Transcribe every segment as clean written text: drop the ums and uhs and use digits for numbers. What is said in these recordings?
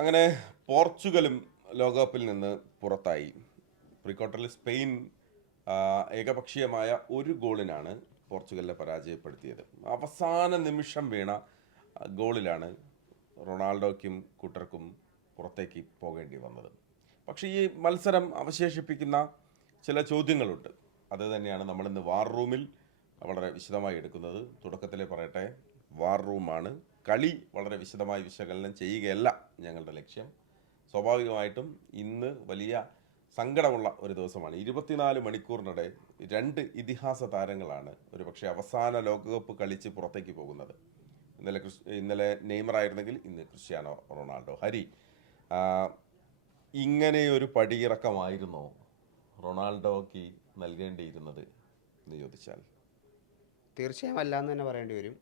അങ്ങനെ പോർച്ചുഗലും ലോകകപ്പിൽ നിന്ന് പുറത്തായി. പ്രീ ക്വാർട്ടറിൽ സ്പെയിൻ ആ, ഏകപക്ഷീയമായ ഒരു ഗോളിനാണ് പോർച്ചുഗലിനെ പരാജയപ്പെടുത്തിയത്. അവസാന നിമിഷം വീണ ഗോളിലാണ് റൊണാൾഡോയ്ക്കും കൂട്ടർക്കും പുറത്തേക്ക് പോകേണ്ടി വന്നത്. പക്ഷേ ഈ മത്സരം അവശേഷിപ്പിക്കുന്ന ചില ചോദ്യങ്ങളുണ്ട്. അത് തന്നെയാണ് നമ്മളിന്ന് വാർ റൂമിൽ വളരെ വിശദമായി എടുക്കുന്നത്. തുടക്കത്തിലേ പറയട്ടെ, വാർ റൂമാണ്. കളി വളരെ വിശദമായി വിശകലനം ചെയ്യുകയല്ല ഞങ്ങളുടെ ലക്ഷ്യം. സ്വാഭാവികമായിട്ടും ഇന്ന് വലിയ സങ്കടമുള്ള ഒരു ദിവസമാണ്. 24 മണിക്കൂറിനിടെ രണ്ട് ഇതിഹാസ താരങ്ങളാണ് ഒരു പക്ഷേ അവസാന ലോകകപ്പ് കളിച്ച് പുറത്തേക്ക് പോകുന്നത്. ഇന്നലെ നെയ്മർ ആയിരുന്നെങ്കിൽ ഇന്ന് ക്രിസ്ത്യാനോ റൊണാൾഡോ. ഹരി, ആ, ഇങ്ങനെ ഒരു പടിയിറക്കമായിരുന്നോ റൊണാൾഡോയ്ക്ക് നൽകേണ്ടിയിരുന്നത് എന്ന് ചോദിച്ചാൽ? തീർച്ചയായും അല്ല എന്ന് തന്നെ പറയേണ്ടി വരും.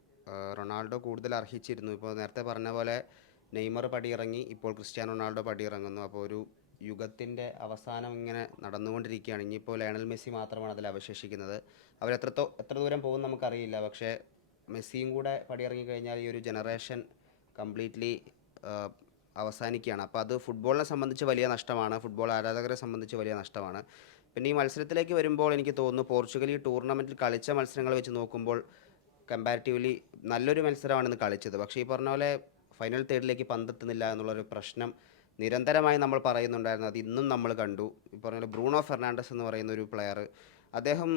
റൊണാൾഡോ കൂടുതൽ അർഹിച്ചിരുന്നു. ഇപ്പോൾ നേരത്തെ പറഞ്ഞ പോലെ നെയ്മർ പടിയിറങ്ങി, ഇപ്പോൾ ക്രിസ്ത്യാനോ റൊണാൾഡോ പടിയിറങ്ങുന്നു. അപ്പോൾ ഒരു യുഗത്തിൻ്റെ അവസാനം ഇങ്ങനെ നടന്നുകൊണ്ടിരിക്കുകയാണ്. ഇനിയിപ്പോൾ ലയണൽ മെസ്സി മാത്രമാണ് അതിൽ അവശേഷിക്കുന്നത്. എത്ര ദൂരം പോകും നമുക്കറിയില്ല. പക്ഷേ മെസ്സിയും കൂടെ പടിയിറങ്ങി കഴിഞ്ഞാൽ ഈ ഒരു ജനറേഷൻ കംപ്ലീറ്റ്ലി അവസാനിക്കുകയാണ്. അപ്പോൾ അത് ഫുട്ബോളിനെ സംബന്ധിച്ച് വലിയ നഷ്ടമാണ്, ഫുട്ബോൾ ആരാധകരെ സംബന്ധിച്ച് വലിയ നഷ്ടമാണ്. പിന്നെ ഈ മത്സരത്തിലേക്ക് വരുമ്പോൾ എനിക്ക് തോന്നുന്നു പോർച്ചുഗൽ ഈ ടൂർണമെൻറ്റിൽ കളിച്ച മത്സരങ്ങൾ വെച്ച് നോക്കുമ്പോൾ കമ്പാരിറ്റീവ്ലി നല്ലൊരു മത്സരമാണ് ഇന്ന് കളിച്ചത്. പക്ഷേ ഈ പറഞ്ഞ പോലെ ഫൈനൽ തേർഡിലേക്ക് പന്തെത്തുന്നില്ല എന്നുള്ളൊരു പ്രശ്നം നിരന്തരമായി നമ്മൾ പറയുന്നുണ്ടായിരുന്നു. അത് ഇന്നും നമ്മൾ കണ്ടു. ഈ പറഞ്ഞ പോലെ ബ്രൂണോ ഫെർണാണ്ടസ് എന്ന് പറയുന്ന ഒരു പ്ലെയർ, അദ്ദേഹം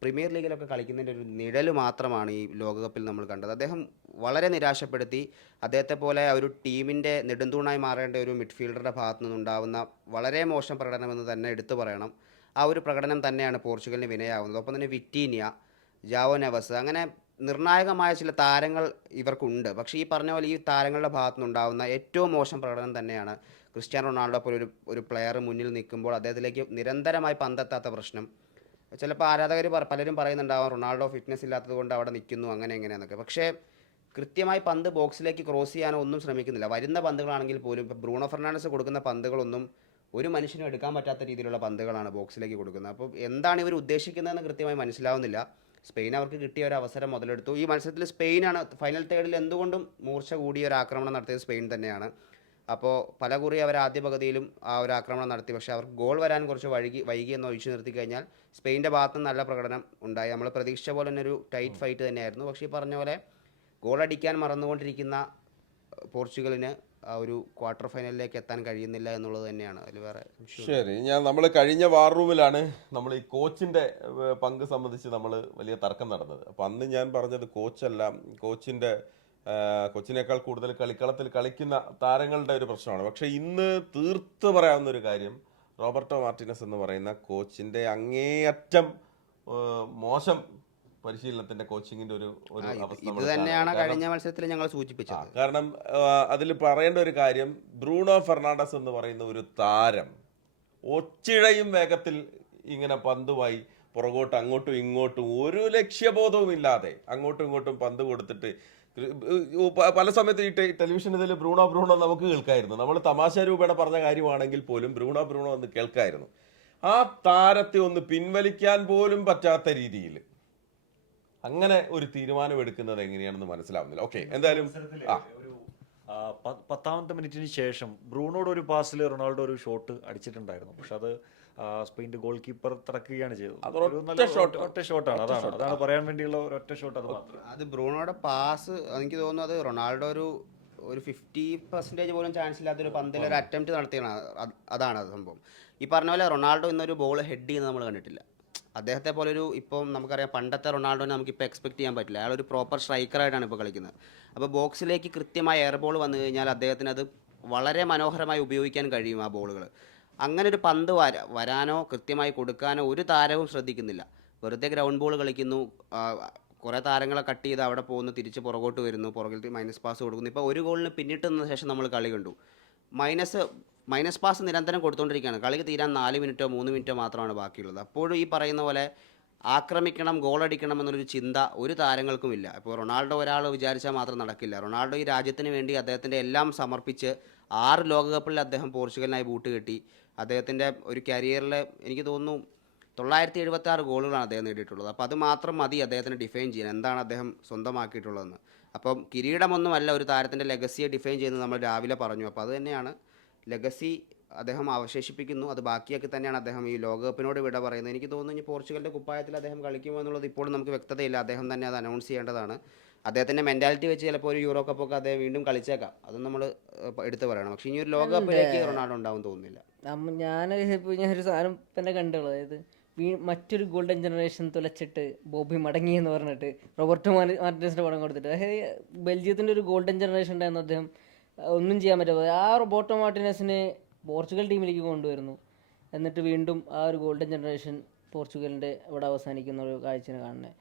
പ്രീമിയർ ലീഗിലൊക്കെ കളിക്കുന്നതിൻ്റെ ഒരു നിഴൽ മാത്രമാണ് ഈ ലോകകപ്പിൽ നമ്മൾ കണ്ടത്. അദ്ദേഹം വളരെ നിരാശപ്പെടുത്തി. അദ്ദേഹത്തെ പോലെ ഒരു ടീമിൻ്റെ നെടുന്തൂണായി മാറേണ്ട ഒരു മിഡ്ഫീൽഡറുടെ ഭാഗത്തു നിന്നുണ്ടാവുന്ന വളരെ മോശം പ്രകടനമെന്ന് തന്നെ എടുത്തു പറയണം. ആ ഒരു പ്രകടനം തന്നെയാണ് പോർച്ചുഗലിന് വിനയാവുന്നത്. ഒപ്പം തന്നെ വിറ്റീനിയ, ജാവോ നെവസ്, അങ്ങനെ നിർണായകമായ ചില താരങ്ങൾ ഇവർക്കുണ്ട്. പക്ഷേ ഈ പറഞ്ഞ പോലെ ഈ താരങ്ങളുടെ ഭാഗത്തു നിന്നുണ്ടാവുന്ന ഏറ്റവും മോശം പ്രകടനം തന്നെയാണ് ക്രിസ്ത്യാനോ റൊണാൾഡോ പോലെ ഒരു പ്ലെയർ മുന്നിൽ നിൽക്കുമ്പോൾ അദ്ദേഹത്തിലേക്ക് നിരന്തരമായി പന്തെത്താത്ത പ്രശ്നം. ചിലപ്പോൾ ആരാധകർ പലരും പറയുന്നുണ്ടാവാം റൊണാൾഡോ ഫിറ്റ്നസ് ഇല്ലാത്തത് കൊണ്ട് അവിടെ നിൽക്കുന്നു അങ്ങനെ എങ്ങനെയാണെന്നൊക്കെ. പക്ഷേ കൃത്യമായി പന്ത് ബോക്സിലേക്ക് ക്രോസ് ചെയ്യാനോ ഒന്നും ശ്രമിക്കുന്നില്ല. വരുന്ന പന്തുകളാണെങ്കിൽ പോലും ഇപ്പോൾ ബ്രൂണോ ഫെർണാണ്ടസ് കൊടുക്കുന്ന പന്തുകളൊന്നും ഒരു മനുഷ്യനും എടുക്കാൻ പറ്റാത്ത രീതിയിലുള്ള പന്തുകളാണ് ബോക്സിലേക്ക് കൊടുക്കുന്നത്. അപ്പോൾ എന്താണ് ഇവർ ഉദ്ദേശിക്കുന്നതെന്ന് കൃത്യമായി മനസ്സിലാവുന്നില്ല. സ്പെയിൻ അവർക്ക് കിട്ടിയ ഒരു അവസരം മുതലെടുത്തു. ഈ മത്സരത്തിൽ സ്പെയിനാണ് ഫൈനൽ തേർഡിൽ എന്തുകൊണ്ടും മൂർച്ച കൂടിയ ഒരു ആക്രമണം നടത്തിയത് സ്പെയിൻ തന്നെയാണ്. അപ്പോൾ പലകുറി അവർ ആദ്യ പകുതിയിലും ആ ഒരു ആക്രമണം നടത്തി. പക്ഷേ അവർക്ക് ഗോൾ വരാൻ കുറച്ച് വൈകിയെന്ന് ഒഴിച്ചു നിർത്തി കഴിഞ്ഞാൽ സ്പെയിൻ്റെ ഭാഗത്ത് നല്ല പ്രകടനം ഉണ്ടായി. നമ്മൾ പ്രതീക്ഷിച്ച പോലെ തന്നെ ഒരു ടൈറ്റ് ഫൈറ്റ് തന്നെയായിരുന്നു. പക്ഷേ ഈ പറഞ്ഞ പോലെ ഗോൾ അടിക്കാൻ മറന്നുകൊണ്ടിരിക്കുന്ന പോർച്ചുഗലിന് ആ ഒരു ക്വാർട്ടർ ഫൈനലിലേക്ക് എത്താൻ കഴിയുന്നില്ല എന്നുള്ളത് തന്നെയാണ് അതിൽ വേറെ വിഷയം. ശരി, നമ്മൾ കഴിഞ്ഞ വാർ റൂമിലാണ് നമ്മൾ ഈ കോച്ചിന്റെ പങ്ക് സംബന്ധിച്ച് നമ്മൾ വലിയ തർക്കം നടന്നത്. അപ്പം അന്ന് ഞാൻ പറഞ്ഞത് കോച്ചല്ല, കോച്ചിന്റെ കോച്ചിനേക്കാൾ കൂടുതൽ കളിക്കളത്തിൽ കളിക്കുന്ന താരങ്ങളുടെ ഒരു പ്രശ്നമാണ്. പക്ഷെ ഇന്ന് തീർത്ത് പറയാവുന്ന ഒരു കാര്യം, റോബർട്ടോ മാർട്ടിനസ് എന്ന് പറയുന്ന കോച്ചിന്റെ അങ്ങേയറ്റം മോശം പരിശീലനത്തിന്റെ കോച്ചിങ്ങിന്റെ ഒരു അവസ്ഥ ഇത് നമ്മൾ തന്നെയാണ് കാണുന്നത്. കാരണം കഴിഞ്ഞ മത്സരത്തിൽ ഞങ്ങൾ സൂചിപ്പിച്ചത്. കാരണം അതിൽ പറയേണ്ട ഒരു കാര്യം, ബ്രൂണോ ഫെർണാണ്ടസ് എന്ന് പറയുന്ന ഒരു താരം ഒച്ചിഴയും വേഗത്തിൽ ഇങ്ങനെ പന്തുമായി പുറകോട്ട് അങ്ങോട്ടും ഇങ്ങോട്ടും ഒരു ലക്ഷ്യബോധവും ഇല്ലാതെ അങ്ങോട്ടും ഇങ്ങോട്ടും പന്ത് കൊടുത്തിട്ട് പല സമയത്ത് ഈ ടെലിവിഷൻ ഇതിൽ ബ്രൂണോ ബ്രൂണോ നമുക്ക് കേൾക്കായിരുന്നു. നമ്മൾ തമാശ രൂപേണ പറഞ്ഞ കാര്യമാണെങ്കിൽ പോലും ബ്രൂണോ ബ്രൂണോ എന്ന് കേൾക്കായിരുന്നു. ആ താരത്തെ ഒന്ന് പിൻവലിക്കാൻ പോലും പറ്റാത്ത രീതിയിൽ അങ്ങനെ ഒരു തീരുമാനം എടുക്കുന്നത് എങ്ങനെയാണെന്ന് മനസ്സിലാവുന്നില്ല. ഓക്കെ, എന്തായാലും മത്സരത്തില് ഒരു പത്താമത്തെ മിനിറ്റിന് ശേഷം ബ്രൂണോയുടെ ഒരു പാസിൽ റൊണാൾഡോ ഒരു ഷോട്ട് അടിച്ചിട്ടുണ്ടായിരുന്നു. പക്ഷെ അത് സ്പെയിൻ്റെ ഗോൾ കീപ്പർ തടക്കുകയാണ് ചെയ്തത്. അത് ഒരു ഒറ്റ നല്ല ഷോട്ട്, ഒറ്റ ഷോട്ടാണ്. ഒറ്റ ഷോട്ട്. അതാണ് പറയാൻ വേണ്ടിയുള്ള ഒരു ഒറ്റ ഷോട്ട്, അത് മാത്രം. അത് ബ്രൂണോയുടെ പാസ് എനിക്ക് തോന്നുന്നു അത് റൊണാൾഡോ ഒരു 50% പോലും ചാൻസ് ഇല്ലാത്തൊരു പന്തിൽ ഒരു അറ്റംപ്റ്റ് നടത്തിയാണ്. അതാണ് അത് സംഭവം. ഈ പറഞ്ഞ പോലെ റൊണാൾഡോ ഇന്നൊരു ബോൾ ഹെഡ് ചെയ്യുന്നത് നമ്മൾ കണ്ടിട്ടില്ല. അദ്ദേഹത്തെ പോലൊരു, ഇപ്പം നമുക്കറിയാം പണ്ടത്തെ റൊണാൾഡോനെ നമുക്കിപ്പോൾ എക്സ്പെക്ട് ചെയ്യാൻ പറ്റില്ല. അയാളൊരു പ്രോപ്പർ സ്ട്രൈക്കറായിട്ടാണ് ഇപ്പോൾ കളിക്കുന്നത്. അപ്പോൾ ബോക്സിലേക്ക് കൃത്യമായ എയർ ബോൾ വന്നു കഴിഞ്ഞാൽ അദ്ദേഹത്തിന് അത് വളരെ മനോഹരമായി ഉപയോഗിക്കാൻ കഴിയും ആ ബോളുകൾ. അങ്ങനെ ഒരു പന്ത് വരാനോ കൃത്യമായി കൊടുക്കാനോ ഒരു താരവും ശ്രദ്ധിക്കുന്നില്ല. വെറുതെ ഗ്രൗണ്ട് ബോൾ കളിക്കുന്നു. കുറേ താരങ്ങളെ കട്ട് ചെയ്ത് അവിടെ പോകുന്നു, തിരിച്ച് പുറകോട്ട് വരുന്നു, പുറകിൽ മൈനസ് പാസ് കൊടുക്കുന്നു. ഇപ്പോൾ ഒരു ഗോളിന് പിന്നിട്ട് നിന്ന ശേഷം നമ്മൾ കളി കണ്ടു. മൈനസ് പാസ് നിരന്തരം കൊടുത്തുകൊണ്ടിരിക്കുകയാണ്. കളിക്ക് തീരാൻ 4 മിനിറ്റോ 3 മിനിറ്റോ മാത്രമാണ് ബാക്കിയുള്ളത്. അപ്പോഴും ഈ പറയുന്ന പോലെ ആക്രമിക്കണം, ഗോളടിക്കണം എന്നൊരു ചിന്ത ഒരു താരങ്ങൾക്കുമില്ല. ഇപ്പോൾ റൊണാൾഡോ ഒരാൾ വിചാരിച്ചാൽ മാത്രം നടക്കില്ല. റൊണാൾഡോ ഈ രാജ്യത്തിന് വേണ്ടി അദ്ദേഹത്തിൻ്റെ എല്ലാം സമർപ്പിച്ച് 6 ലോകകപ്പിൽ അദ്ദേഹം പോർച്ചുഗലിനായി ബൂട്ട് കെട്ടി. അദ്ദേഹത്തിൻ്റെ ഒരു കരിയറിൽ എനിക്ക് തോന്നുന്നു 976 ഗോളുകളാണ് അദ്ദേഹം നേടിയിട്ടുള്ളത്. അപ്പോൾ അത് മാത്രം മതി അദ്ദേഹത്തിന് ഡിഫൈൻ ചെയ്യാൻ എന്താണ് അദ്ദേഹം സ്വന്തമാക്കിയിട്ടുള്ളതെന്ന്. അപ്പം കിരീടമൊന്നുമല്ല ഒരു താരത്തിൻ്റെ ലെഗസിയെ ഡിഫൈൻ ചെയ്യുന്നത് നമ്മൾ രാവിലെ പറഞ്ഞു. അപ്പോൾ അത് തന്നെയാണ് ലെഗസി അദ്ദേഹം അവശേഷിപ്പിക്കുന്നു. അത് ബാക്കിയാക്കി തന്നെയാണ് അദ്ദേഹം ഈ ലോകകപ്പിനോട് വിട പറയുന്നത്. എനിക്ക് തോന്നുന്നു ഇനി പോർച്ചുഗലിൻ്റെ കുപ്പായത്തിൽ അദ്ദേഹം കളിക്കുമോ എന്നുള്ളത് ഇപ്പോഴും നമുക്ക് വ്യക്തതയില്ല. അദ്ദേഹം തന്നെ അത് അനൗൺസ് ചെയ്യേണ്ടതാണ്. അദ്ദേഹത്തിൻ്റെ മെൻറ്റാലിറ്റി വെച്ച് ചിലപ്പോൾ ഒരു യൂറോ കപ്പൊക്കെ അദ്ദേഹം വീണ്ടും കളിച്ചേക്കാം, അതും നമ്മൾ എടുത്തു പറയണം. പക്ഷേ ഇനി ഒരു ലോകകപ്പിലേക്ക് റൊണാൾഡോ ഉണ്ടാവും തോന്നുന്നില്ല. ഞാനൊരു സാധനം തന്നെ കണ്ടുള്ളൂ, അതായത് മറ്റൊരു ഗോൾഡൻ ജനറേഷൻ തുലച്ചിട്ട് ബോബി മടങ്ങി എന്ന് പറഞ്ഞിട്ട് റോബർട്ടോ മാർട്ടിനസിന്റെ പടം കൊടുത്തിട്ട്, അതായത് ബെൽജിയത്തിന്റെ ഒരു ഗോൾഡൻ ജനറേഷൻ ഉണ്ടായിരുന്നു, അദ്ദേഹം ഒന്നും ചെയ്യാൻ പറ്റാതെ ആ റോബർട്ടോ മാർട്ടിനസിനെ പോർച്ചുഗൽ ടീമിലേക്ക് കൊണ്ടുവരുന്നു. എന്നിട്ട് വീണ്ടും ആ ഒരു ഗോൾഡൻ ജനറേഷൻ പോർച്ചുഗലിന്റെ ഇവിടെ അവസാനിക്കുന്ന ഒരു കാഴ്ചയാണ് കാണുന്നത്.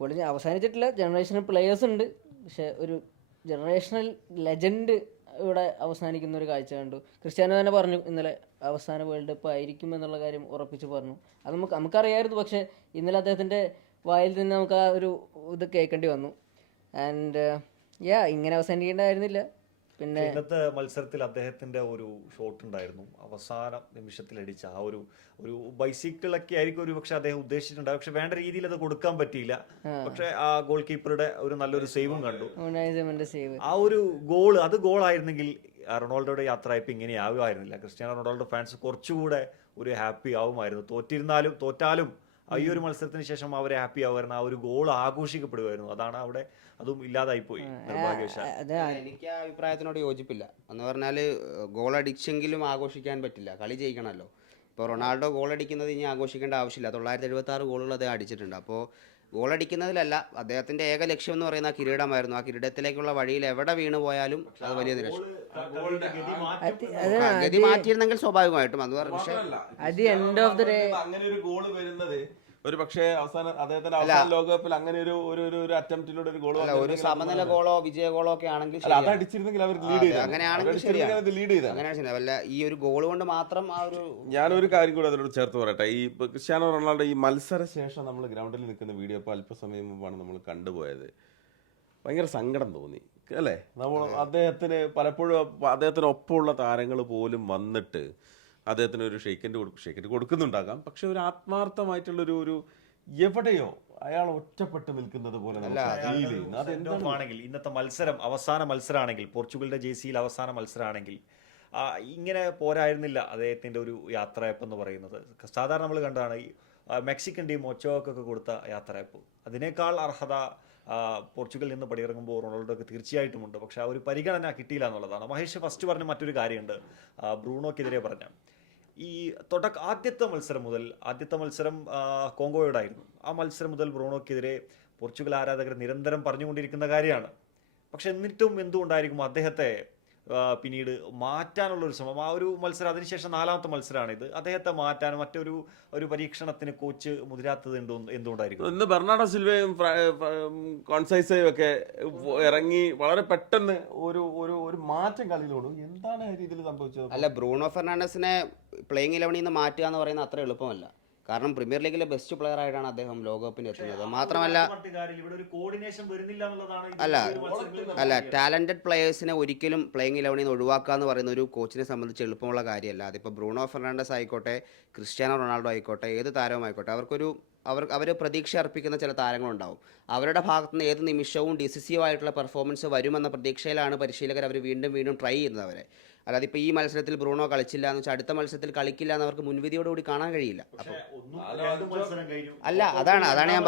ഗോൾഡൻ അവസാനിച്ചിട്ടില്ല, ജനറേഷണൽ പ്ലെയേഴ്സ് ഉണ്ട്, പക്ഷെ ഒരു ജനറേഷണൽ ലെജൻഡ് ഇവിടെ അവസാനിക്കുന്ന ഒരു കാഴ്ച കണ്ടു. ക്രിസ്ത്യാനോ തന്നെ പറഞ്ഞു ഇന്നലെ അവസാന വേൾഡ് കപ്പ് ആയിരിക്കും എന്നുള്ള കാര്യം ഉറപ്പിച്ച് പറഞ്ഞു. അത് നമുക്കറിയായിരുന്നു, പക്ഷേ ഇന്നലെ അദ്ദേഹത്തിൻ്റെ വായിൽ നിന്ന് നമുക്ക് ആ ഒരു ഇത് കേൾക്കേണ്ടി വന്നു. ആൻഡ് ഇങ്ങനെ അവസാനിക്കേണ്ടായിരുന്നില്ല. പിന്നെ ഇന്നത്തെ മത്സരത്തിൽ അദ്ദേഹത്തിന്റെ ഒരു ഷോട്ട് ഉണ്ടായിരുന്നു, അവസാന നിമിഷത്തിൽ അടിച്ച ആ ഒരു ബൈസിക്കിളൊക്കെ ആയിരിക്കും ഒരു പക്ഷെ അദ്ദേഹം ഉദ്ദേശിച്ചിട്ടുണ്ടാവും, പക്ഷെ വേണ്ട രീതിയിൽ അത് കൊടുക്കാൻ പറ്റിയില്ല. പക്ഷെ ആ ഗോൾ കീപ്പറുടെ ഒരു നല്ലൊരു സേവും കണ്ടു. ആ ഒരു ഗോളായിരുന്നെങ്കിൽ റൊണാൾഡോയുടെ യാത്രയപ്പ് ഇങ്ങനെ ആവുമായിരുന്നില്ല. ക്രിസ്ത്യാനോ റൊണാൾഡോ ഫാൻസ് കുറച്ചുകൂടെ ഒരു ഹാപ്പി ആവുമായിരുന്നു. തോറ്റാലും ഈ ഒരു മത്സരത്തിന് ശേഷം അവരെ ഹാപ്പി ആവുമായിരുന്നു, ആ ഒരു ഗോൾ ആഘോഷിക്കപ്പെടുമായിരുന്നു. അതാണ് അവിടെ അതും ഇല്ലാതായിപ്പോയി നിർഭാഗ്യവശാൽ. എനിക്ക് ആ അഭിപ്രായത്തിനോട് യോജിപ്പില്ല. എന്ന് പറഞ്ഞാൽ ഗോൾ അടിച്ചെങ്കിലും ആഘോഷിക്കാൻ പറ്റില്ല, കളി ജയിക്കണമല്ലോ. ഇപ്പോൾ റൊണാൾഡോ ഗോൾ അടിക്കുന്നത് ഇനി ആഘോഷിക്കേണ്ട ആവശ്യമില്ല. 976 ഗോളുകൾ അദ്ദേഹം അടിച്ചിട്ടുണ്ട്. അപ്പോൾ ഗോൾ അടിക്കുന്നതിലല്ല, അദ്ദേഹത്തിൻ്റെ ഏക ലക്ഷ്യം എന്ന് പറയുന്ന ആ കിരീടമായിരുന്നു. ആ കിരീടത്തിലേക്കുള്ള വഴിയിൽ എവിടെ വീണു പോയാലും അത് വലിയ നിരാശ. ഗതി മാറ്റിയിരുന്നെങ്കിൽ സ്വാഭാവികമായിട്ടും അത് പറഞ്ഞു. പക്ഷേ അങ്ങനെ ഒരു ഗോള് വരുന്നത് ഒരു പക്ഷേ അദ്ദേഹത്തിന്റെ അവസാന ലോകകപ്പിൽ അങ്ങനെ ഒരു അറ്റംപ്റ്റിലൂടെ ഒരു ഗോൾ ഒരു സമനില ഗോളോ വിജയ ഗോളോ ഒക്കെ ആണെങ്കിൽ അതടിച്ചിരുന്നെങ്കിൽ അവർ ലീഡ് ചെയ്ത് അങ്ങനെയാണ് വല്ല ഈ ഒരു ഗോൾ കൊണ്ട് മാത്രം ആ ഒരു. ഞാനൊരു കാര്യം കൂടെ അതിനോട് ചേർത്ത് പറയട്ടെ. ഈ ക്രിസ്ത്യാനോ റൊണാൾഡോ ഈ മത്സര ശേഷം നമ്മൾ ഗ്രൗണ്ടിൽ നിൽക്കുന്ന വീഡിയോ ഇപ്പോൾ അല്പസമയം മുമ്പാണ് നമ്മൾ കണ്ടുപോയത്. ഭയങ്കര സങ്കടം തോന്നി അല്ലേ. നമ്മൾ അദ്ദേഹത്തിന് പലപ്പോഴും അദ്ദേഹത്തിന് ഒപ്പമുള്ള താരങ്ങൾ പോലും വന്നിട്ട് അദ്ദേഹത്തിന് ഒരു ഷെയ്ക്കൻഡ് കൊടുക്കുന്നുണ്ടാകാം, പക്ഷെ ഒരു ആത്മാർത്ഥമായിട്ടുള്ളൊരു എവിടെയോ അയാൾ ഒറ്റപ്പെട്ട് നിൽക്കുന്നത് പോലെ ആണെങ്കിൽ ഇന്നത്തെ മത്സരം അവസാന മത്സരമാണെങ്കിൽ, പോർച്ചുഗലിന്റെ ജേഴ്സിയിൽ അവസാന മത്സരമാണെങ്കിൽ ഇങ്ങനെ പോരായിരുന്നില്ല അദ്ദേഹത്തിന്റെ ഒരു യാത്രയപ്പ് എന്ന് പറയുന്നത്. സാധാരണ നമ്മൾ കണ്ടതാണ് ഈ മെക്സിക്കൻ ടീം ഒച്ചോക്കൊക്കെ കൊടുത്ത യാത്രയപ്പ്. അതിനേക്കാൾ അർഹത പോർച്ചുഗലിൽ നിന്ന് പടിയിറങ്ങുമ്പോൾ റൊണാൾഡോക്ക് തീർച്ചയായിട്ടുമുണ്ട്. പക്ഷെ ആ ഒരു പരിഗണന കിട്ടിയില്ല എന്നുള്ളതാണ്. മഹേഷ് ഫസ്റ്റ് പറഞ്ഞ മറ്റൊരു കാര്യമുണ്ട്, ബ്രൂണോക്കെതിരെ പറഞ്ഞ ഈ ആദ്യത്തെ മത്സരം കോങ്കോയോടായിരുന്നു. ആ മത്സരം മുതൽ ബ്രൂണോക്കെതിരെ പോർച്ചുഗൽ ആരാധകർ നിരന്തരം പറഞ്ഞുകൊണ്ടിരിക്കുന്ന കാര്യമാണ്. പക്ഷെ എന്നിട്ടും എന്തുകൊണ്ടായിരിക്കും അദ്ദേഹത്തെ പിന്നീട് മാറ്റാനുള്ളൊരു ശ്രമം? ആ ഒരു മത്സരം അതിനുശേഷം 4ാമത്തെ മത്സരമാണിത്, അദ്ദേഹത്തെ മാറ്റാൻ ഒരു പരീക്ഷണത്തിന് കോച്ച് മുതിരാത്തത് എന്തുകൊണ്ടായിരിക്കും? ഇന്ന് ബെർണാഡോ സിൽവയും കോൺസൈസയും ഒക്കെ ഇറങ്ങി വളരെ പെട്ടെന്ന് ഒരു മാറ്റം കളിയിലോടും. എന്താണ് ആ രീതിയിൽ സംഭവിച്ചത്? അല്ല, ബ്രൂണോ ഫെർണാണ്ടസിനെ പ്ലേയിങ് 11 നിന്ന് മാറ്റുക എന്ന് പറയുന്നത് അത്ര എളുപ്പമല്ല. കാരണം പ്രീമിയർ ലീഗിലെ ബെസ്റ്റ് പ്ലെയർ ആയിട്ടാണ് അദ്ദേഹം ലോകകപ്പിന് എത്തുന്നത്. മാത്രമല്ല ടാലന്റഡ് പ്ലെയേഴ്സിനെ ഒരിക്കലും പ്ലേയിങ് 11 നിന്ന് ഒഴിവാക്കുക എന്ന് പറയുന്ന ഒരു കോച്ചിനെ സംബന്ധിച്ച് എളുപ്പമുള്ള കാര്യമല്ല. അതിപ്പോൾ ബ്രൂണോ ഫെർണാണ്ടസ് ആയിക്കോട്ടെ, ക്രിസ്ത്യാനോ റൊണാൾഡോ ആയിക്കോട്ടെ, ഏത് താരവും ആയിക്കോട്ടെ, അവർ പ്രതീക്ഷ അർപ്പിക്കുന്ന ചില താരങ്ങളുണ്ടാവും. അവരുടെ ഭാഗത്തുനിന്ന് ഏത് നിമിഷവും ഡിസിസീവ് ആയിട്ടുള്ള പെർഫോമൻസ് വരുമെന്ന പ്രതീക്ഷയിലാണ് പരിശീലകർ അവർ വീണ്ടും ട്രൈ ചെയ്യുന്നത് അവരെ. അല്ലാതെ ഇപ്പോൾ ഈ മത്സരത്തിൽ ബ്രൂണോ കളിച്ചില്ല എന്ന് വെച്ചാൽ അടുത്ത മത്സരത്തിൽ കളിക്കില്ല എന്ന് അവർക്ക് മുൻവിധിയോടുകൂടി കാണാൻ കഴിയില്ല. അതാണ് ഞാൻ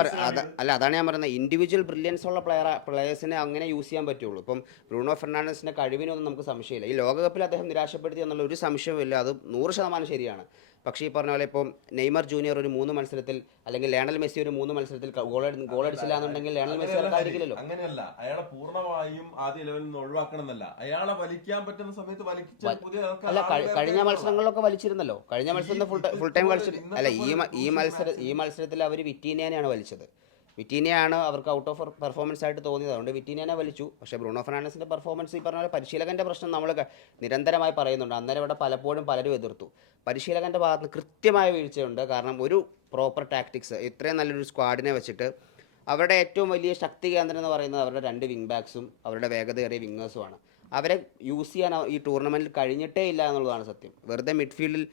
പറയുന്നത്. ഇൻഡിവിജ്വൽ ബ്രില്യൻസ് ഉള്ള പ്ലെയേഴ്സിനെ അങ്ങനെ യൂസ് ചെയ്യാൻ പറ്റുള്ളൂ. ഇപ്പം ബ്രൂണോ ഫെർണാണ്ടസിന്റെ കഴിവിനൊന്നും നമുക്ക് സംശയമില്ല. ഈ ലോകകപ്പിൽ അദ്ദേഹം നിരാശപ്പെടുത്തി എന്നുള്ള ഒരു സംശയവുമില്ല, അത് 100% ശരിയാണ്. പക്ഷേ ഈ പറഞ്ഞ പോലെ ഇപ്പോൾ നെയ്മർ ജൂനിയർ ഒരു 3 മത്സരത്തിൽ, അല്ലെങ്കിൽ ലയണൽ മെസ്സി ഒരു 3 മത്സരത്തിൽ ഗോളടിച്ചില്ല എന്നുണ്ടെങ്കിൽ ലയണൽ മെസ്സി ആയിരിക്കില്ലല്ലോ. അങ്ങനെയല്ല, അയാളെ പൂർണ്ണമായും ആദ്യ ലെവലിൽ നിന്ന് ഒഴിവാക്കണം എന്നല്ല, അയാളെ വലിക്കാൻ പറ്റുന്ന സമയത്ത് അല്ല, കഴിഞ്ഞ മത്സരങ്ങളിലൊക്കെ വലിച്ചിരുന്നല്ലോ. കഴിഞ്ഞ മത്സരത്തിൽ ഫുൾ ടൈം കളിച്ചിട്ട് അല്ല, ഈ മത്സരത്തിൽ അവർ വിറ്റീനിയനെയാണ് വലിച്ചത്. വിറ്റീനിയാണ് അവർക്ക് ഔട്ട് ഓഫ് പെർഫോമൻസ് ആയിട്ട് തോന്നിയത്, അതുകൊണ്ട് വിറ്റീനിയനെ വലിച്ചു. പക്ഷേ ബ്രൂണോ ഫെർണാണ്ടസിന്റെ പെർഫോമൻസ് ഈ പറഞ്ഞ പോലെ പരിശീലകന്റെ പ്രശ്നം നമ്മൾ നിരന്തരമായി പറയുന്നുണ്ട്. അന്നേരം ഇവിടെ പലപ്പോഴും പലരും എതിർത്തു. പരിശീലകന്റെ ഭാഗത്ത് കൃത്യമായ വീഴ്ചയുണ്ട്. കാരണം ഒരു പ്രോപ്പർ ടാക്ടിക്സ്, ഇത്രയും നല്ലൊരു സ്ക്വാഡിനെ വെച്ചിട്ട് അവരുടെ ഏറ്റവും വലിയ ശക്തി കേന്ദ്രം എന്ന് പറയുന്നത് അവരുടെ 2 വിങ് ബാക്സും അവരുടെ വേഗതയേറിയ വിങ്ങേഴ്സുമാണ്. അവരെ യൂസ് ചെയ്യാൻ ഈ ടൂർണമെൻറ്റിൽ കഴിഞ്ഞിട്ടേ ഇല്ല എന്നുള്ളതാണ് സത്യം. വെറുതെ മിഡ്ഫീൽഡിൽ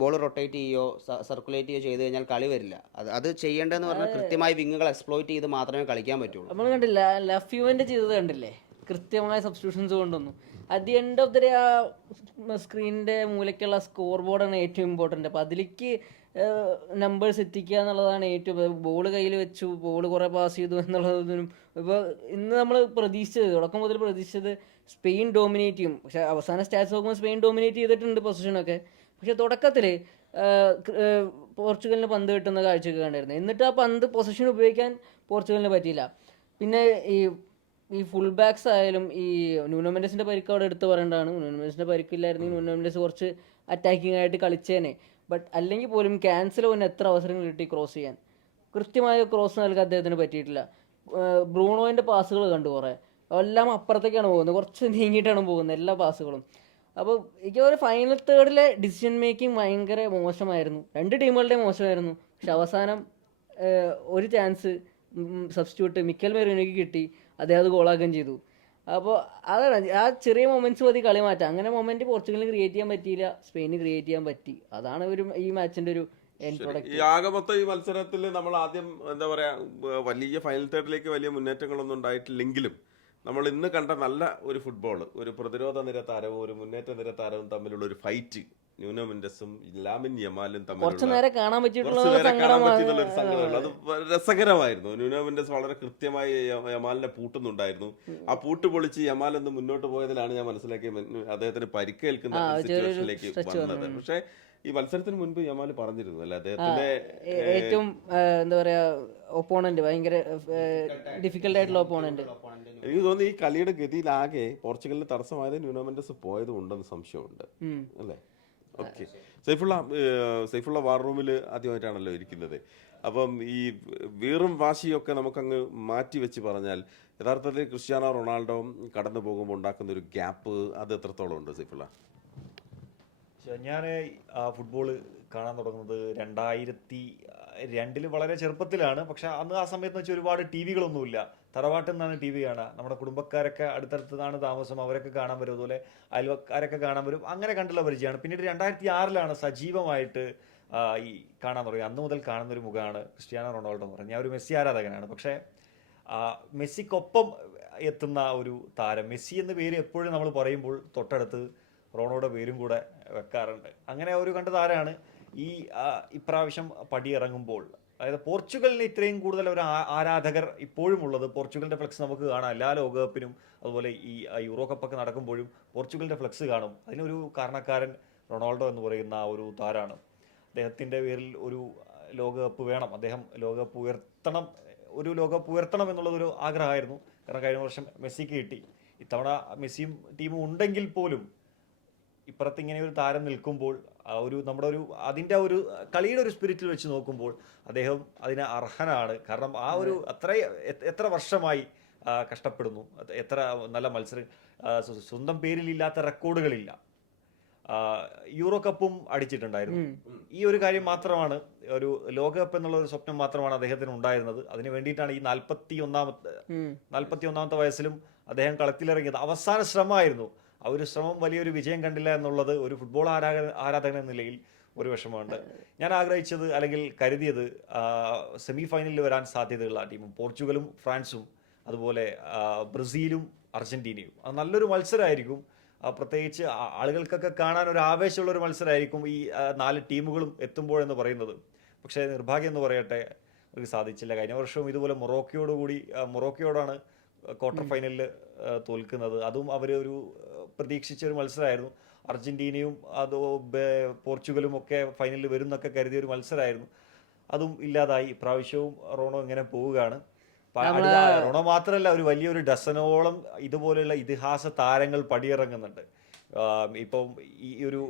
ബോൾ റൊട്ടേറ്റ് ചെയ്യുകയോ സർക്കുലേറ്റ് ചെയ്യുകയോ ചെയ്ത് കഴിഞ്ഞാൽ കളി വരില്ല. അത് ചെയ്യേണ്ടതെന്ന് പറഞ്ഞാൽ കൃത്യമായി വിങ്ങുകൾ എക്സ്പ്ലോയിറ്റ് ചെയ്ത് മാത്രമേ കളിക്കാൻ പറ്റുള്ളൂ. നമ്മൾ കണ്ടില്ല ലഫ്യുവൻ്റെ ചെയ്തത് കണ്ടില്ലേ, കൃത്യമായ സബ്സ്റ്റിറ്റ്യൂഷൻസ് കൊണ്ടുവന്നു. At the end of the day ആ സ്ക്രീനിൻ്റെ മൂലയ്ക്കുള്ള സ്കോർ ബോർഡാണ് ഏറ്റവും ഇമ്പോർട്ടൻ്റ്. അപ്പോൾ അതിലേക്ക് നമ്പേഴ്സ് എത്തിക്കുക എന്നുള്ളതാണ് ഏറ്റവും. ബോൾ കയ്യിൽ വെച്ചു, ബോൾ കുറേ പാസ് ചെയ്തു എന്നുള്ളതിനും ഇപ്പോൾ ഇന്ന് നമ്മൾ പ്രതീക്ഷിച്ചത്, തുടക്കം മുതൽ പ്രതീക്ഷിച്ചത് സ്പെയിൻ ഡോമിനേറ്റ് ചെയ്യും. പക്ഷേ അവസാന സ്റ്റാറ്റ്സ് നോക്കുമ്പോൾ സ്പെയിൻ ഡോമിനേറ്റ് ചെയ്തിട്ടുണ്ട് പൊസിഷനൊക്കെ. പക്ഷേ തുടക്കത്തിൽ പോർച്ചുഗലിന് പന്ത് കിട്ടുന്ന കാഴ്ചയൊക്കെ കണ്ടായിരുന്നു. എന്നിട്ട് ആ പന്ത് പൊസിഷൻ ഉപയോഗിക്കാൻ പോർച്ചുഗലിന് പറ്റിയില്ല. പിന്നെ ഈ ഫുൾ ബാക്സ് ആയാലും ഈ ന്യൂനോ മെൻഡസിൻ്റെ പരിക്ക് അവിടെ എടുത്ത് പറയേണ്ടതാണ്. ന്യൂനോ മെൻഡസിൻ്റെ പരിക്കില്ലായിരുന്നെങ്കിൽ ന്യൂനോ മെൻഡസ് കുറച്ച് അറ്റാക്കിംഗ് ആയിട്ട് കളിച്ചേനെ. ബട്ട് അല്ലെങ്കിൽ പോലും ക്യാൻസലോന് എത്ര അവസരങ്ങൾ കിട്ടി ക്രോസ് ചെയ്യാൻ, കൃത്യമായ ക്രോസ് നൽകാൻ അദ്ദേഹത്തിന് പറ്റിയിട്ടില്ല. ബ്രൂണോൻ്റെ പാസുകൾ കണ്ടു കുറേ, എല്ലാം അപ്പുറത്തേക്കാണ് പോകുന്നത്, കുറച്ച് നീങ്ങിയിട്ടാണ് പോകുന്നത് എല്ലാ പാസുകളും. അപ്പോൾ എനിക്ക് ഒരു ഫൈനൽ തേർഡിലെ ഡിസിഷൻ മേക്കിംഗ് ഭയങ്കര മോശമായിരുന്നു, രണ്ട് ടീമുകളുടെയും മോശമായിരുന്നു. പക്ഷെ അവസാനം ഒരു ചാൻസ് സബ്സ്റ്റിറ്റ്യൂട്ട് മിക്കൽ മെറീനോയ്ക്ക് കിട്ടി, അദ്ദേഹം അത് ഗോളാക്കുകയും ചെയ്തു. അപ്പോൾ അതാണ് ആ ചെറിയ മൊമെന്റ്സ് മതി കളി മാറ്റാം. അങ്ങനെ മൊമെന്റ് പോർച്ചുഗലിന് ക്രിയേറ്റ് ചെയ്യാൻ പറ്റിയില്ല, സ്പെയിന് ക്രിയേറ്റ് ചെയ്യാൻ പറ്റി. അതാണ് ഈ മാച്ചിന്റെ ഒരു എൻഡ് പ്രൊഡക്റ്റ്. ഈ ആകെ മൊത്തം ഈ മത്സരത്തിൽ നമ്മൾ ആദ്യം എന്താ പറയാ, വലിയ ഫൈനൽ തേർഡിലേക്ക് വലിയ മുന്നേറ്റങ്ങളൊന്നും ഉണ്ടായിട്ടില്ലെങ്കിലും നമ്മൾ ഇന്ന് കണ്ട നല്ല ഒരു ഫുട്ബോൾ, ഒരു പ്രതിരോധ നിര താരവും ഒരു മുന്നേറ്റ നിര താരവും തമ്മിലുള്ള ഒരു ഫൈറ്റ്, ന്യൂനോ മെൻഡസും ലാമിൻ യമാലും കുറച്ചു നേരം കാണാൻ പറ്റിയിട്ടുള്ള ഒരു സങ്കടമുള്ള, അത് രസകരമായിരുന്നു. ന്യൂനോ മെൻഡസ് വളരെ കൃത്യമായി യമാലിനെ പൂട്ടുന്നുണ്ടായിരുന്നു. ആ പൂട്ട് പൊളിച്ച് യമാൽ ഒന്ന് മുന്നോട്ട് പോയതിലാണ് ഞാൻ മനസ്സിലാക്കിയ അദ്ദേഹത്തിന് പരിക്കേൽക്കുന്ന സിറ്റുവേഷനിലേക്ക് വന്നത്. പക്ഷേ ഈ മത്സരത്തിന് മുൻപ് യമാൽ പറഞ്ഞിരുന്നു അല്ലെ, അദ്ദേഹത്തിന്റെ ഏറ്റവും എന്താ പറയാ ഒപ്പോണന്റ് ഭയങ്കര ഡിഫിക്കൽട്ട് ആയിട്ടുള്ള ഒപ്പോണന്റ്. എനിക്ക് തോന്നുന്നു ഈ കളിയുടെ ഗതിയിലാകെ പോർച്ചുഗലിന് തടസ്സമായത് ന്യൂനോ മെൻഡസ് പോയത് ഉണ്ടെന്ന് സംശയമുണ്ട് അല്ലേ. ഓക്കെ, സൈഫുള്ള വാർ റൂമിൽ ആദ്യമായിട്ടാണല്ലോ ഇരിക്കുന്നത്. അപ്പം ഈ വീറും വാശിയൊക്കെ നമുക്കങ്ങ് മാറ്റി വെച്ച് പറഞ്ഞാൽ യഥാർത്ഥത്തിൽ ക്രിസ്ത്യാനോ റൊണാൾഡോ കടന്നു പോകുമ്പോൾ ഉണ്ടാക്കുന്ന ഒരു ഗ്യാപ്പ് അത് എത്രത്തോളം ഉണ്ട് സൈഫുള്ള? ഞാൻ ഫുട്ബോൾ കാണാൻ തുടങ്ങുന്നത് 2002 വളരെ ചെറുപ്പത്തിലാണ്. പക്ഷെ അന്ന് ആ സമയത്ത് വെച്ചാൽ ഒരുപാട് ടി വികളൊന്നുമില്ല, തറവാട്ടിൽ നിന്നാണ് ടി വി കാണുക. നമ്മുടെ കുടുംബക്കാരൊക്കെ അടുത്തടുത്താണ് താമസം, അവരൊക്കെ കാണാൻ വരും, അതുപോലെ അയൽവക്കാരൊക്കെ കാണാൻ വരും. അങ്ങനെ കണ്ടുള്ള പരിചയമാണ്. പിന്നീട് 2006 സജീവമായിട്ട് ഈ കാണാൻ തുടങ്ങി. അന്ന് മുതൽ കാണുന്നൊരു മുഖമാണ് ക്രിസ്ത്യാനോ റൊണാൾഡോ എന്ന് പറയുന്നത്. ഞാൻ ഒരു മെസ്സി ആരാധകനാണ്. പക്ഷേ മെസ്സിക്കൊപ്പം എത്തുന്ന ഒരു താരം, മെസ്സി എന്ന പേര് എപ്പോഴും നമ്മൾ പറയുമ്പോൾ തൊട്ടടുത്ത് റോണോയുടെ പേരും കൂടെ വെക്കാറുണ്ട്. അങ്ങനെ ഒരു കണ്ട താരമാണ്. ഇപ്രാവശ്യം പടിയിറങ്ങുമ്പോൾ, അതായത് പോർച്ചുഗലിന് ഇത്രയും കൂടുതൽ ഒരു ആരാധകർ ഇപ്പോഴും ഉള്ളത്, പോർച്ചുഗലിൻ്റെ ഫ്ലെക്സ് നമുക്ക് കാണാം എല്ലാ ലോകകപ്പിനും, അതുപോലെ ഈ യൂറോ കപ്പൊക്കെ നടക്കുമ്പോഴും പോർച്ചുഗലിൻ്റെ ഫ്ലെക്സ് കാണും. അതിനൊരു കാരണക്കാരൻ റൊണാൾഡോ എന്ന് പറയുന്ന ആ ഒരു താരമാണ്. അദ്ദേഹത്തിൻ്റെ പേരിൽ ഒരു ലോകകപ്പ് വേണം, അദ്ദേഹം ലോകകപ്പ് ഉയർത്തണം എന്നുള്ളതൊരു ആഗ്രഹമായിരുന്നു. കാരണം കഴിഞ്ഞ വർഷം മെസ്സിക്ക് കിട്ടി. ഇത്തവണ മെസ്സിയും ടീമും ഉണ്ടെങ്കിൽ പോലും ഇപ്പുറത്ത് ഇങ്ങനെ ഒരു താരം നിൽക്കുമ്പോൾ നമ്മുടെ അതിൻ്റെ ഒരു കളിയുടെ ഒരു സ്പിരിറ്റിൽ വെച്ച് നോക്കുമ്പോൾ അദ്ദേഹം അതിന് അർഹനാണ്. കാരണം ആ ഒരു എത്ര വർഷമായി കഷ്ടപ്പെടുന്നു, എത്ര നല്ല മത്സരം, സ്വന്തം പേരിലില്ലാത്ത റെക്കോർഡുകളില്ല. യൂറോ കപ്പും അടിച്ചിട്ടുണ്ടായിരുന്നു. ഈ ഒരു കാര്യം മാത്രമാണ്, ഒരു ലോകകപ്പ് എന്നുള്ള ഒരു സ്വപ്നം മാത്രമാണ് അദ്ദേഹത്തിന് ഉണ്ടായിരുന്നത്. അതിന് വേണ്ടിയിട്ടാണ് ഈ 41ാമത്തെ വയസ്സിലും അദ്ദേഹം കളത്തിലിറങ്ങിയത്. അവസാന ശ്രമമായിരുന്നു. ആ ഒരു ശ്രമം വലിയൊരു വിജയം കണ്ടില്ല എന്നുള്ളത് ഒരു ഫുട്ബോൾ ആരാധകൻ എന്ന നിലയിൽ ഒരു വിഷമമുണ്ട്. ഞാൻ ആഗ്രഹിച്ചത് അല്ലെങ്കിൽ കരുതിയത് സെമി ഫൈനലിൽ വരാൻ സാധ്യതയുള്ള ടീമും പോർച്ചുഗലും ഫ്രാൻസും അതുപോലെ ബ്രസീലും അർജന്റീനയും, അത് നല്ലൊരു മത്സരമായിരിക്കും. പ്രത്യേകിച്ച് ആളുകൾക്കൊക്കെ കാണാൻ ഒരു ആവേശമുള്ള ഒരു മത്സരമായിരിക്കും ഈ 4 ടീമുകളും എത്തുമ്പോഴെന്ന് പറയുന്നത്. പക്ഷേ നിർഭാഗ്യം എന്ന് പറയട്ടെ, അവർക്ക് സാധിച്ചില്ല. കഴിഞ്ഞ വർഷവും ഇതുപോലെ മൊറോക്കയോടാണ് ക്വാർട്ടർ ഫൈനലിൽ തോൽക്കുന്നത്. അതും അവർ പ്രതീക്ഷിച്ച ഒരു മത്സരമായിരുന്നു. അർജന്റീനയും പോർച്ചുഗലും ഒക്കെ ഫൈനലിൽ വരും എന്നൊക്കെ കരുതിയ ഒരു മത്സരമായിരുന്നു. അതും ഇല്ലാതായി. ഇപ്രാവശ്യവും റോണോ ഇങ്ങനെ പോവുകയാണ്. റോണോ മാത്രമല്ല, ഒരു വലിയൊരു ഡസനോളം ഇതുപോലെയുള്ള ഇതിഹാസ താരങ്ങൾ പടിയിറങ്ങുന്നുണ്ട്. ഇപ്പം ഈ ഒരു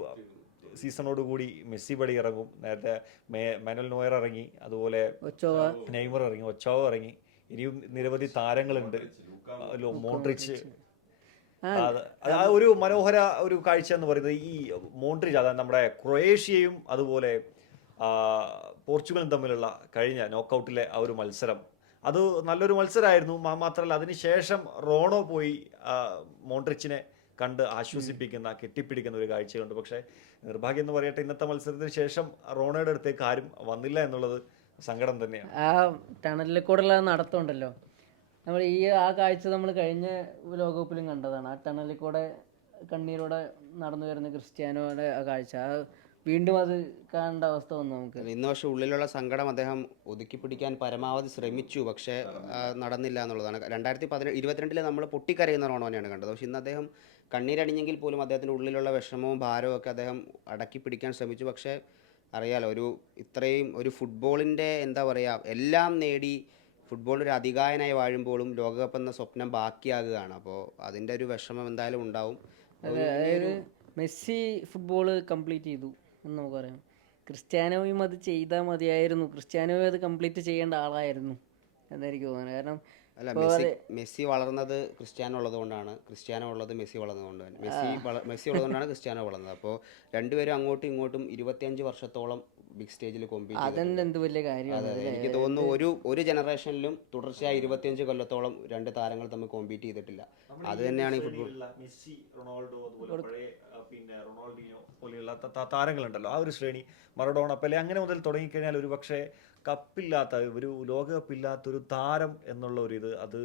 സീസണോടുകൂടി മെസ്സി പടിയിറങ്ങും. നേരത്തെ മാനുവൽ നോയർ ഇറങ്ങി, അതുപോലെ നെയ്മർ ഇറങ്ങി, ഒച്ചാവോ ഇറങ്ങി. ഇനിയും നിരവധി താരങ്ങളുണ്ട്. മോഡ്രിച്ച്, ആ ഒരു മനോഹര ഒരു കാഴ്ച എന്ന് പറയുന്നത് ഈ മോഡ്രിച്ച്, അതായത് നമ്മുടെ ക്രൊയേഷ്യയും അതുപോലെ പോർച്ചുഗലും തമ്മിലുള്ള കഴിഞ്ഞ നോക്കൗട്ടിലെ ആ ഒരു മത്സരം, അത് നല്ലൊരു മത്സരമായിരുന്നു. മാത്രമല്ല അതിനുശേഷം റോണോ പോയി മോൺട്രിച്ചിനെ കണ്ട് ആശ്വസിപ്പിക്കുന്ന, കെട്ടിപ്പിടിക്കുന്ന ഒരു കാഴ്ചയുണ്ട്. പക്ഷേ നിർഭാഗ്യം എന്ന് പറയട്ടെ, ഇന്നത്തെ മത്സരത്തിന് ശേഷം റോണോയുടെ അടുത്തേക്ക് ആരും വന്നില്ല എന്നുള്ളത് സങ്കടം തന്നെയാണ്. ആ ടണലിൽ കൂടെയുള്ള നടത്തമുണ്ടല്ലോ, നമ്മൾ ആ കാഴ്ച നമ്മൾ കഴിഞ്ഞ ലോകകപ്പിലും കണ്ടതാണ്. ആ ടണലിൽ കൂടെ കണ്ണീരോടെ നടന്നു വരുന്ന ക്രിസ്ത്യാനോയുടെ ആ കാഴ്ച, വീണ്ടും അത് കാണേണ്ട അവസ്ഥ വന്നു നമുക്ക്. ഇന്ന് പക്ഷേ ഉള്ളിലുള്ള സങ്കടം അദ്ദേഹം ഒതുക്കി പിടിക്കാൻ പരമാവധി ശ്രമിച്ചു, പക്ഷേ നടന്നില്ല എന്നുള്ളതാണ്. 2022 നമ്മൾ പൊട്ടിക്കരയുന്ന റോണോനെയാണ് കണ്ടത്. പക്ഷേ ഇന്ന് അദ്ദേഹം കണ്ണീരണിഞ്ഞെങ്കിൽ പോലും അദ്ദേഹത്തിൻ്റെ ഉള്ളിലുള്ള വിഷമവും ഭാരവും ഒക്കെ അദ്ദേഹം അടക്കി പിടിക്കാൻ ശ്രമിച്ചു. പക്ഷേ അറിയാലോ, ഇത്രയും ഒരു ഫുട്ബോളിൻ്റെ എന്താ പറയുക, എല്ലാം നേടി ഫുട്ബോളിൽ ഒരു അതികായനായി വാഴുമ്പോഴും ലോകകപ്പ് എന്ന സ്വപ്നം ബാക്കിയാകുകയാണ്. അപ്പോൾ അതിൻ്റെ ഒരു വിഷമം എന്തായാലും ഉണ്ടാവും. അതായത് മെസ്സി ഫുട്ബോൾ കംപ്ലീറ്റ് ചെയ്തു എന്ന് നമുക്ക് പറയാം. ക്രിസ്ത്യാനോയും അത് ചെയ്താൽ മതിയായിരുന്നു. ക്രിസ്ത്യാനോയും അത് കംപ്ലീറ്റ് ചെയ്യേണ്ട ആളായിരുന്നു എന്നെനിക്ക് തോന്നുന്നത്. കാരണം അല്ല, മെസ്സി വളർന്നത് ക്രിസ്ത്യാനോ ഉള്ളതുകൊണ്ടാണ്, ക്രിസ്ത്യാനോ ഉള്ളത് മെസ്സി വളർന്നതുകൊണ്ട് തന്നെ. മെസ്സി ഉള്ളതുകൊണ്ടാണ് ക്രിസ്ത്യാനോ വളർന്നത്. അപ്പോൾ രണ്ടുപേരും അങ്ങോട്ടും ഇങ്ങോട്ടും 25 വർഷത്തോളം ബിഗ് സ്റ്റേജിൽ കോമ്പീറ്റ് അതെന്ത് എന്ത് വലിയ കാര്യമാണ്. എനിക്ക് തോന്നുന്നു ഒരു ജനറേഷനിലും തുടർച്ചയായി 25 കൊല്ലത്തോളം രണ്ട് താരങ്ങൾ തമ്മിൽ കോമ്പീറ്റ് ചെയ്തിട്ടില്ല. അത് തന്നെയാണ് ഈ ഫുട്ബോൾ. മെസ്സി, റൊണാൾഡോ, അതുപോലെ പഴയ പിന്നെ റൊണാൾഡിനോ പോലെയുള്ള താരങ്ങളുണ്ടല്ലോ, ആ ഒരു ശ്രേണി, മറഡോണ, പെലെ, അങ്ങനെ മുതൽ തുടങ്ങിക്കഴിഞ്ഞാൽ ഒരു പക്ഷേ കപ്പില്ലാത്ത, ഒരു ലോകകപ്പില്ലാത്തൊരു താരം എന്നുള്ള ഒരു അത്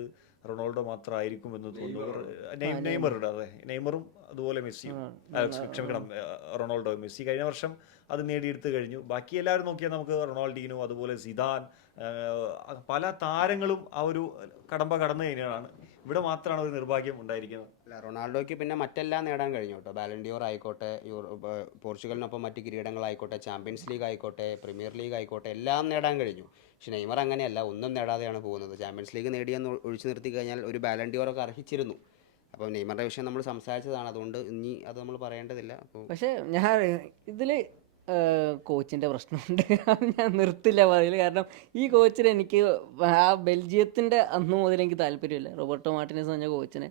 റൊണാൾഡോ മാത്രമായിരിക്കും എന്ന് തോന്നുന്നു. നെയ്മറുണ്ട്, അതെ, നെയ്മറും അതുപോലെ മെസ്സിയും, ക്ഷമിക്കണം, റൊണാൾഡോ. മെസ്സി കഴിഞ്ഞ വർഷം അത് നേടിയെടുത്ത് കഴിഞ്ഞു. ബാക്കി എല്ലാവരും നോക്കിയാൽ നമുക്ക് റൊണാൾഡീനോ, അതുപോലെ സിദാൻ, പല താരങ്ങളും ആ ഒരു കടമ്പ കടന്നു കഴിഞ്ഞാണ്. ഇവിടെ മാത്രമാണ് ഒരു നിർഭാഗ്യം ഉണ്ടായിരിക്കുന്നത്. അല്ല, റൊണാൾഡോയ്ക്ക് പിന്നെ മറ്റെല്ലാം നേടാൻ കഴിഞ്ഞു കേട്ടോ. ബാലൻഡിയോർ ആയിക്കോട്ടെ, പോർച്ചുഗലിനൊപ്പം മറ്റ് കിരീടങ്ങളായിക്കോട്ടെ, ചാമ്പ്യൻസ് ലീഗ് ആയിക്കോട്ടെ, പ്രീമിയർ ലീഗ് ആയിക്കോട്ടെ, എല്ലാം നേടാൻ കഴിഞ്ഞു. പക്ഷേ നെയ്മർ അങ്ങനെയല്ല, ഒന്നും നേടാതെയാണ് പോകുന്നത്. ചാമ്പ്യൻസ് ലീഗ് നേടിയെന്ന് ഒഴിച്ചു നിർത്തി കഴിഞ്ഞാൽ ഒരു ബാലൻഡിയോറൊക്കെ അർഹിച്ചിരുന്നു. അപ്പോൾ നെയ്മറിൻ്റെ വിഷയം നമ്മൾ സംസാരിച്ചതാണ്, അതുകൊണ്ട് ഇനി അത് നമ്മൾ പറയേണ്ടതില്ല. അപ്പോൾ പക്ഷേ ഞാൻ ഇതിൽ കോച്ചിൻ്റെ പ്രശ്നമുണ്ട്. ഞാൻ നിർത്തില്ല പറയല്. കാരണം ഈ കോച്ചിന് എനിക്ക് ആ ബെൽജിയത്തിൻ്റെ അന്ന് മുതൽ എനിക്ക് താല്പര്യമില്ല, റോബർട്ടോ മാർട്ടിനസ് പറഞ്ഞ കോച്ചിനെ.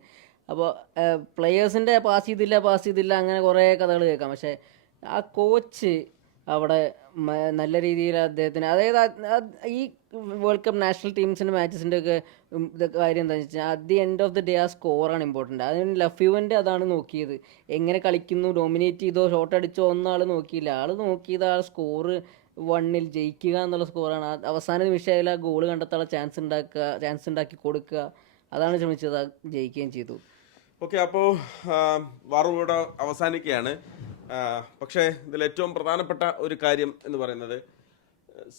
അപ്പോൾ പ്ലെയേഴ്സിൻ്റെ പാസ് ചെയ്തില്ല അങ്ങനെ കുറേ കഥകൾ കേൾക്കാം. പക്ഷേ ആ കോച്ച് അവിടെ നല്ല രീതിയിൽ അദ്ദേഹത്തിന്, അതായത് ഈ വേൾഡ് കപ്പ് നാഷണൽ ടീംസിൻ്റെ മാച്ചസിൻ്റെ ഒക്കെ കാര്യം എന്താണെന്ന് വെച്ചാൽ at the end of the day ആ സ്കോറാണ് ഇമ്പോർട്ടൻ്റ്. അതിന് ലഫ്യുവൻ്റെ അതാണ് നോക്കിയത്, എങ്ങനെ കളിക്കുന്നു, ഡോമിനേറ്റ് ചെയ്തോ, ഷോട്ട് അടിച്ചോ ഒന്നും ആൾ നോക്കിയില്ല. ആൾ നോക്കിയത് ആ സ്കോറ് 1-0 ജയിക്കുക എന്നുള്ള സ്കോറാണ്. അവസാന നിമിഷമായാലും ആ ഗോൾ കണ്ടെത്താനുള്ള ചാൻസ് ഉണ്ടാക്കി കൊടുക്കുക, അതാണ് ശ്രമിച്ചത്. ജയിക്കുകയും ചെയ്തു. ഓക്കെ, അപ്പോൾ വാർവൂടെ അവസാനിക്കുകയാണ്. പക്ഷേ ഇതിൽ ഏറ്റവും പ്രധാനപ്പെട്ട ഒരു കാര്യം എന്ന് പറയുന്നത്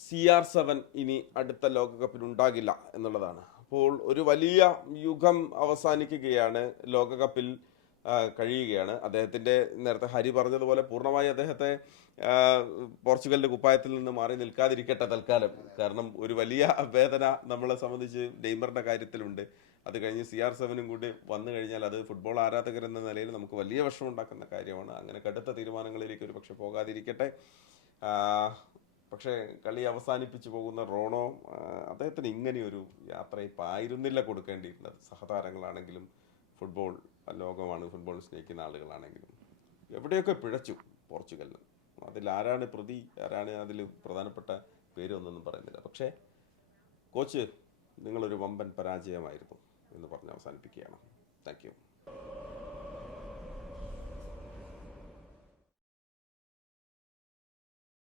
CR7 ഇനി അടുത്ത ലോകകപ്പിൽ ഉണ്ടാകില്ല എന്നുള്ളതാണ്. അപ്പോൾ ഒരു വലിയ യുഗം അവസാനിക്കുകയാണ്, ലോകകപ്പിൽ കഴിയുകയാണ്. അദ്ദേഹത്തിൻ്റെ നേരത്തെ ഹരി പറഞ്ഞതുപോലെ പൂർണ്ണമായി അദ്ദേഹത്തെ പോർച്ചുഗലിൻ്റെ കുപ്പായത്തിൽ നിന്ന് മാറി നിൽക്കാതിരിക്കട്ടെ തൽക്കാലം. കാരണം ഒരു വലിയ വേദന നമ്മളെ സംബന്ധിച്ച് നെയ്മറിൻ്റെ കാര്യത്തിലുണ്ട്. അത് കഴിഞ്ഞ് CR7 കൂടി വന്നു കഴിഞ്ഞാൽ അത് ഫുട്ബോൾ ആരാധകരെന്ന നിലയിൽ നമുക്ക് വലിയ വിഷമമുണ്ടാക്കുന്ന കാര്യമാണ്. അങ്ങനെ കടുത്ത തീരുമാനങ്ങളിലേക്ക് ഒരു പക്ഷെ പോകാതിരിക്കട്ടെ. പക്ഷേ കളി അവസാനിപ്പിച്ചു പോകുന്ന റോണോ, അദ്ദേഹത്തിന് ഇങ്ങനെയൊരു യാത്ര ഇപ്പോൾ ആയിരുന്നില്ല കൊടുക്കേണ്ടിയിരുന്നത്. സഹതാരങ്ങളാണെങ്കിലും ഫുട്ബോൾ ലോകമാണ്, ഫുട്ബോൾ സ്നേഹിക്കുന്ന ആളുകളാണെങ്കിലും എവിടെയൊക്കെ പിഴച്ചു പോർച്ചുഗലിന്. അതിൽ ആരാണ് പ്രതി, ആരാണ് അതിൽ പ്രധാനപ്പെട്ട പേരൊന്നും പറയുന്നില്ല. പക്ഷേ കോച്ച്, നിങ്ങളൊരു വമ്പൻ പരാജയമായിരുന്നു എന്ന് പറഞ്ഞ് അവസാനിപ്പിക്കുകയാണ്. Thank you.